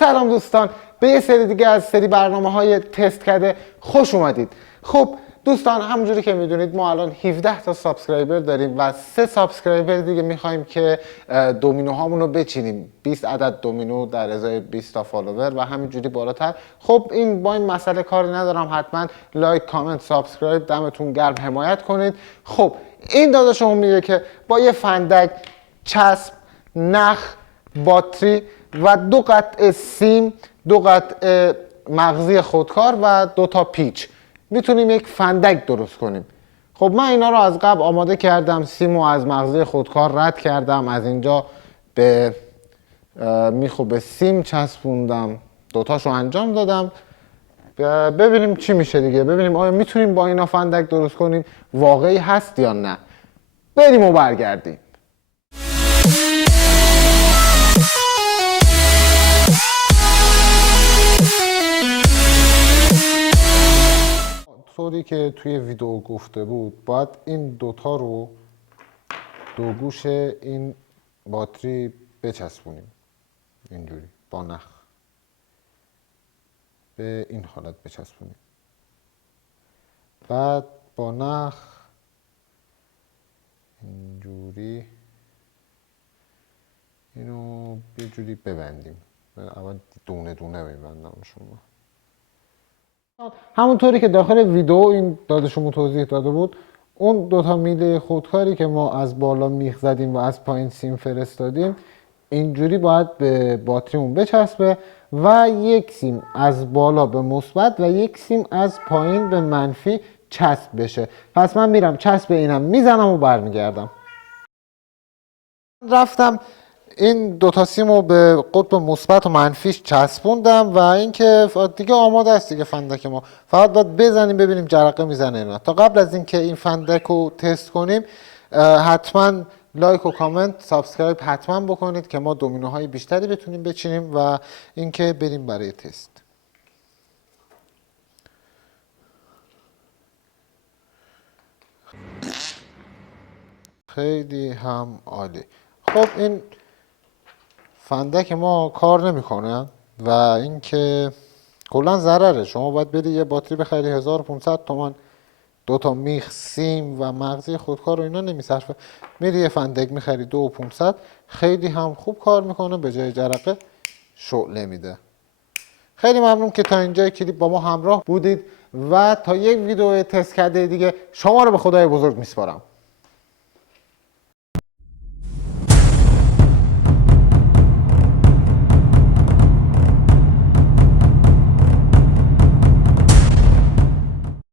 سلام دوستان، به یه سری دیگه از سری برنامه‌های تست کرده خوش اومدید. خب دوستان، همونجوری که میدونید ما الان 17 تا سابسکرایبر داریم و 3 سابسکرایبر دیگه میخوایم که دومینو هامون رو بچینیم. 20 عدد دومینو در ازای 20 تا فالوور و همینجوری بالاتر. خب این با این مسئله کاری ندارم، حتما لایک، کامنت، سابسکرایب، دمتون گرم، حمایت کنید. خب این داداشمون میگه که با یه فندک، چسب، نخ، باتری و 2 قطعه سیم، 2 قطعه مغزی خودکار و 2 تا پیچ میتونیم یک فندک درست کنیم. خب من اینا رو از قبل آماده کردم، سیمو از مغزی خودکار رد کردم، از اینجا به میخو به سیم چسبوندم، 2 تاشو انجام دادم. ببینیم چی میشه دیگه، ببینیم آیا میتونیم با اینا فندک درست کنیم، واقعی هست یا نه. بریم و برگردیم. طوری که توی ویدیو گفته بود باید این دوتا رو دو گوش این باتری بچسبونیم، اینجوری با نخ به این حالت بچسبونیم، بعد با نخ اینجوری اینو یه جوری ببندیم. اول دونه دونه میبندم شما، همونطوری که داخل ویدیو این داداشمون توضیح داده بود. اون 2 تا میله خودکاری که ما از بالا میخ زدیم و از پایین سیم فرستادیم اینجوری باید به باتریمون بچسبه و 1 سیم از بالا به مثبت و 1 سیم از پایین به منفی چسب بشه. پس من میرم چسب اینم میزنم و برمیگردم. رفتم این 2 تا سیمو به قطب مثبت و منفیش چسبوندم و اینکه دیگه آماده است دیگه فندک ما. فقط باید بزنیم ببینیم جرقه میزنه نه. تا قبل از اینکه این فندک رو تست کنیم حتما لایک و کامنت، سابسکرایب حتما بکنید که ما دومینوهای بیشتری بتونیم بچینیم و اینکه بریم برای تست. خیلی هم عالی. خب این فندک ما کار نمیکنه و اینکه کلا ضرره. شما باید بری یه باتری بخری 1500 تومان، 2 تا میخ، سیم و مغزی خودکار و اینا نمیصرفه. میری یه فندک میخری 2500، خیلی هم خوب کار میکنه، به جای جرقه شعله میده. خیلی ممنون که تا اینجای کلیپ با ما همراه بودید و تا یک ویدیو تست کرده دیگه شما رو به خدای بزرگ میسپارم.